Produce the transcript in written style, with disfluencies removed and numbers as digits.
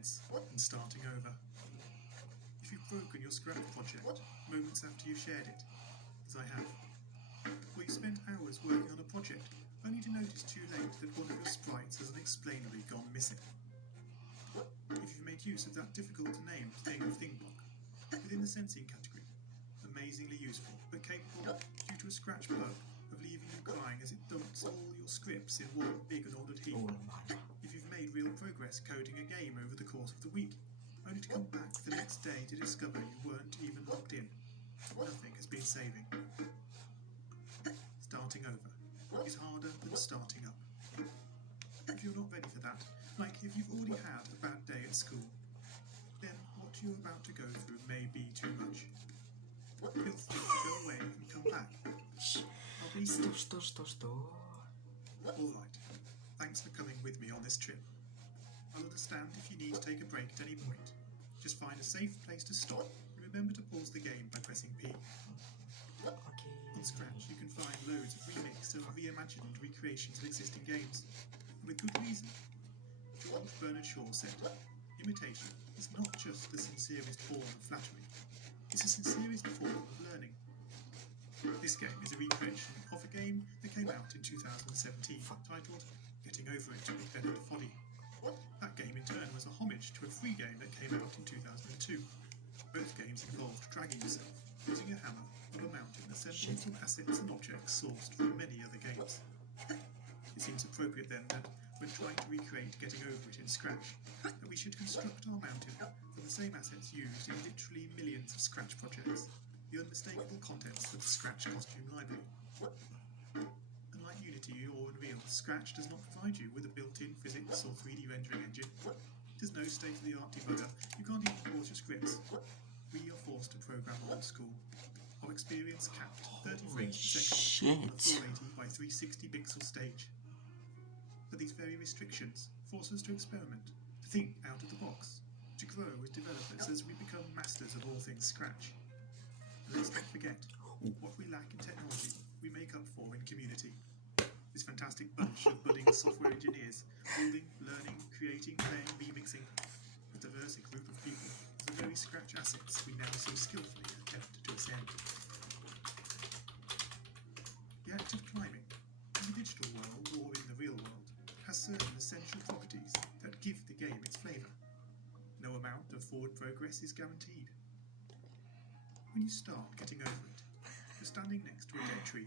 tense than starting over. If you've broken your Scratch project moments after you've shared it, as I have, or you spent hours working on a project only to notice too late that one of your sprites has unexplainably gone missing. If you've made use of that difficult-to-name thing of ThingBlock within the sensing category, amazingly useful but capable, due to a Scratch bug, of leaving you crying as it dumps all your scripts in one big and ordered heap. If you've made real progress coding a game over the course of the week, only to come back the next day to discover you weren't even logged in, nothing has been saving. Starting over is harder than starting up. If you're not ready for that, like if you've already had a bad day at school, then what you're about to go through may be too much. Feel free to go away and come back. I'll be here. Alright, thanks for coming with me on this trip. I'll understand if you need to take a break at any point. Just find a safe place to stop and remember to pause the game by pressing P. On Scratch you can find loads of remixed and reimagined recreations of existing games, and with good reason. George Bernard Shaw said, imitation is not just the sincerest form of flattery, it's the sincerest form of learning. This game is a recreation of a game that came out in 2017 titled Getting Over It with Bennett Foddy. That game in turn was a homage to a free game that came out in 2002. Both games involved dragging yourself using a hammer up a mountain ascending from assets and objects sourced from many other games. It seems appropriate then that when trying to recreate Getting Over It in Scratch, that we should construct our mountain from the same assets used in literally millions of Scratch projects, the unmistakable contents of the Scratch costume library. Unlike Unity or Unreal, Scratch does not provide you with a built-in physics or 3D rendering engine. There's no state-of-the-art debugger, you can't even pause your scripts. We are forced to program old school. Our experience capped 30 frames per second on a 480 by 360 pixel stage. But these very restrictions force us to experiment, to think out of the box, to grow as developers as we become masters of all things Scratch. And let's not forget, what we lack in technology, we make up for in community. This fantastic bunch of budding software engineers, building, learning, creating, playing, remixing, a diverse group of people, is the very Scratch assets we now so skillfully attempt to ascend. The act of climbing, in the digital world or in the real world, has certain essential properties that give the game its flavour. No amount of forward progress is guaranteed. When you start getting over it, you're standing next to a dead tree,